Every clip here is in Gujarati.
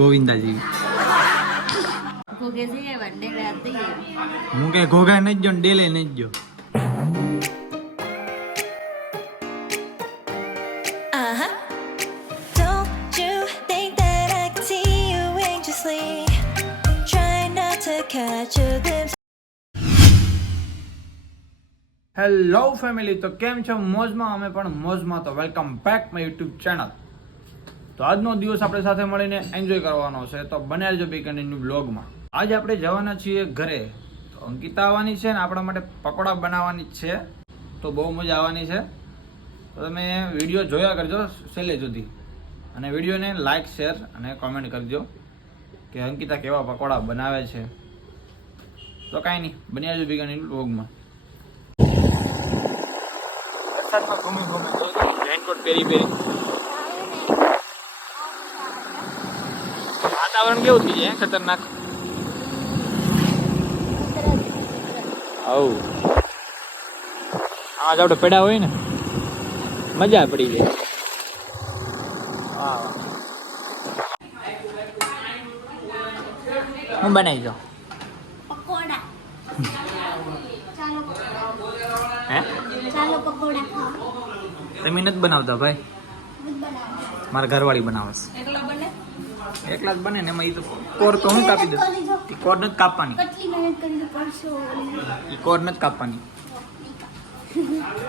ગોવિંદાજી ઘોઘે જઈએ વંડે રાતે હું કે ઘોઘા નથી જો ડેલે નથી જો Don't you think that I can see you anxiously? Try not to catch a glimpse. Hello family, તો કેમ છો? મોજમાં? અમે પણ મોજમાં. તો welcome back my YouTube channel. તો આજનો દિવસ આપણે સાથે મળીને એન્જોય કરવાનો છે, તો બને રહેજો બી કન્ટિન્યુ બ્લોગમાં. આજે આપણે જવાના છીએ ઘરે. તો અંકિતા આવવાની છે ને આપણા માટે પકોડા બનાવવાની જ છે, તો બહુ મજા આવવાની છે. તો તમે વિડીયો જોયા કરજો છેલ્લે સુધી, અને વિડીયોને લાઇક, શેર અને કોમેન્ટ કરજો કે અંકિતા કેવા પકોડા બનાવે છે. તો કાંઈ નહીં, બની રહેજો બી કન્ટિન્યુ બ્લોગમાં. વરસાદમાં ઘૂમી રેનકોટ પહેરી વાતાવરણ કેવું થઈ જાય ખતરનાક. આવું આજ આપણે પેડા હોય ને મજા પડી જાય. હું બનાવી જાઉં પકોડા. હે? ચાલો પકોડા ખાઓ. તમે નથી બનાવતા ભાઈ, મારા ઘરવાળી બનાવે છે. એકલો બને? એકલા જ બને ને એમાં તો કોર તો હું કાપી દઉં. એ કોર નથી કાપવાની, કેટલી મહેનત કરી પડશો. એ કોર નથી કાપવાની.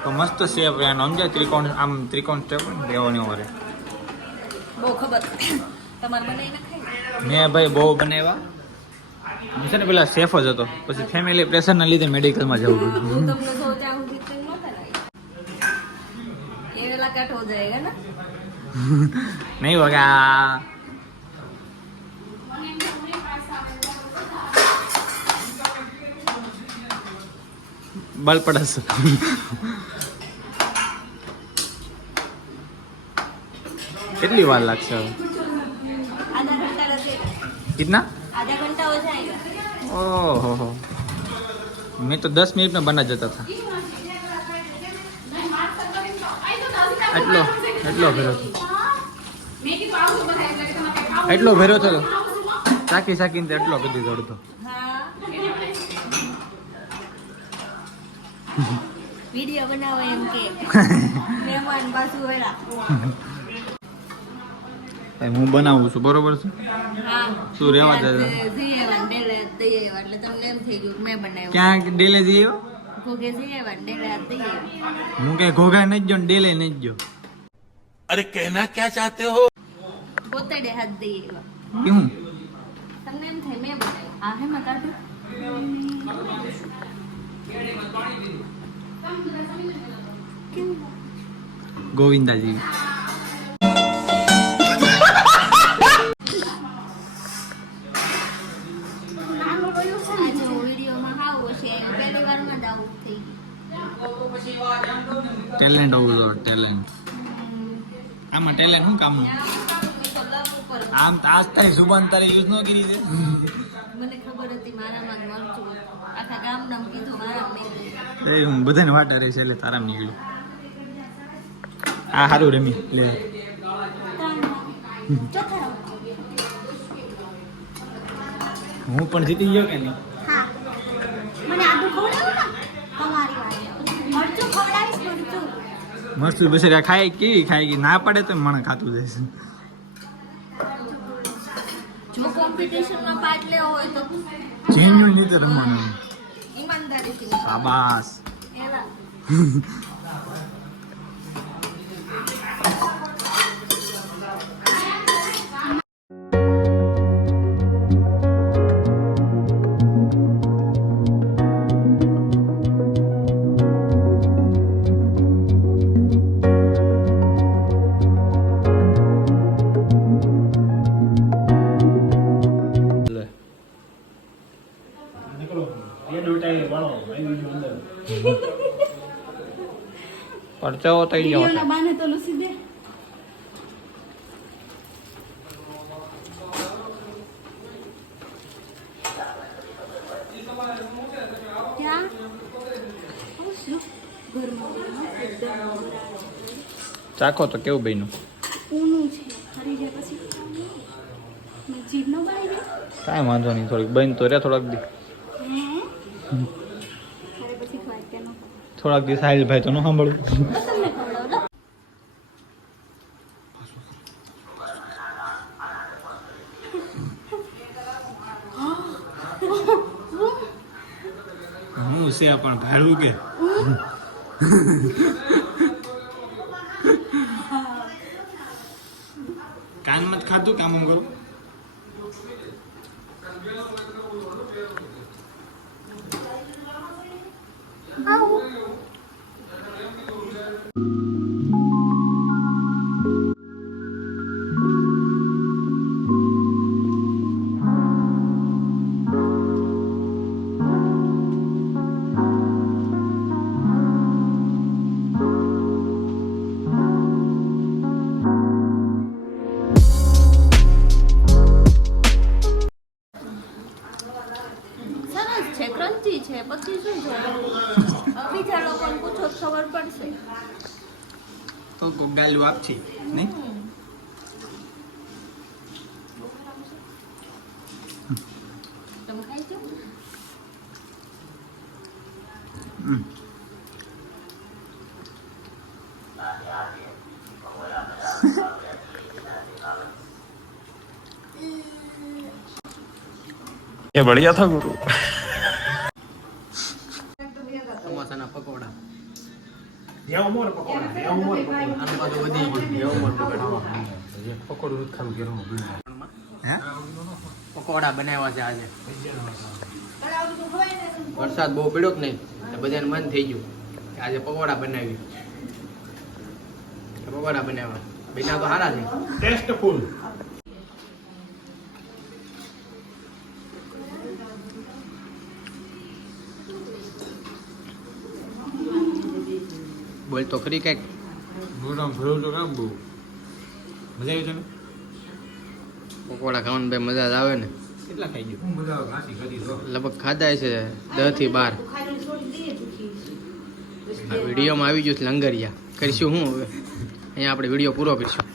તો મસ્ત શેપ એનો સમજાય, ત્રિકોણ આમ ત્રિકોણ સ્ટેપ એવો ને ઓરે બહુ ખબર તમારે બનાવીને ખાઈ. મેં ભાઈ બહુ બનાવ્યા. હું છે ને પેલા સેફ જ હતો, પછી ફેમિલી પ્રેશરના લીધે મેડિકલમાં જવું હું પડ્યું. તમને સોચા હું જીતને મત ये वाला कट हो जाएगा ना. નહીં વગા બલ પડસ. કેટલી વાર લાગશે હવે? आधा घंटा लगेगा. कितना? आधा घंटा हो जाएगा. ओहो हो, मैं तो 10 मिनट में बना जाता था. એટલો ભેરો એટલો ભેરો થયો, ચાકી ચાકીને એટલો કદી દોડતો. हाँ वीडियो बनाओ एम के मेहमान पासू वेला. હું બનાવું છું, બરોબર છે. હા શું રહેવા દે? જઈએ વંડેલે દઈએ એટલે તમને એમ થઈ ગયું મેં બનાવ્યું. ક્યાં ડેલે જઈએ? ઘોઘે જઈએ વંડેલે દઈએ. હું કે ઘોઘા નથી જો ડેલે નથી જો. अरे कहना क्या चाहते हो? પોતડે હાથ દઈએ. કેવું? તમને એમ થાય મેં બનાવ્યું. આ હે માં કાઢું. ગોવિંદાજી આજે હું વિડીયોમાં આવું છે પહેલી વારમાં જ આવું થઈ ટેલેન્ટ હોવું જોઈએ, ટેલેન્ટ. આમાં ટેલેન્ટ શું કામનું? આમ તો આજ તારી જુબાન તારી યુઝ ન કરી દે. મને ખબર હતી મારામાં જ મરચું હતું. આખા ગામનામ કીધું મારા નહીં. એ હું બધાને વાટ રહી છે એટલે તારામ નીકળ્યું. આ સારું રમી લે. ચોથા હું પણ જીતી ગયો કે નહીં? હા મને આદુ ખવડાવો ને તમારી વાત. મરચું ખવડાવીશ મરચું. મરચું બસેરા ખાય કેવી ખાય કે ના પડે તો મને ખાતું જઈશ. જો કોમ્પિટિશનમાં પાર્ટ લેવો હોય તો જેન્યુઅલ રીતે રમવાનું. ઈમાનદારીથી. શાબાશ. એલા પરચાઓ થઈ ગયો છે. બાને તો લૂસી દે. ક્યાં ચાખો તો કેવું બન્યું? ઊનું છે હરી જાય પછી મેં જીભ નો બળી ગઈ કાંઈ વાંધો નહીં, થોડીક બન તો રે થોડાક દી, અરે પછી ખવાય કે ન ખવાય થોડાક દી સાહિલ ભાઈ તો ન સાંભળવું. તો તમને ખવડાવો લો. હું છે પણ ભાડું કે કાન મત ખાધું કામ કરું. સરસ છે, ક્રન્ચી છે. પછી શું જોઈએ? બીજા લોકોને પૂછો તો ખબર પડશે. તો ગાલું આપછી નહીં. તમે ખાઈ છો? ये बढ़िया था गुरु. સમોસાના પકોડા પકોડા બનાવ્યા છે આજે. વરસાદ બહુ પડ્યો કે નહીં, બધાને મન થઈ ગયું કે આજે પકોડા બનાવી. પકોડા બનાવ્યા, બન્યા તો સારા છે. ટેસ્ટફુલ. બોલ તો ખરી કઈક. ગુરામ ભર્યું તો કામ બહુ મજા આવી. તમે પકોડા ખાવાની બે મજા જ આવે ને. કેટલા ખાઈ ગયો? મજા આવે, ઘાસી કરી દો. લગભગ ખાધા છે 10 થી 12. આ વિડીયોમાં આવી ગયું છે લંગરિયા. કરીશું હું હવે અહીંયા આપણે વિડીયો પૂરો કરીશું.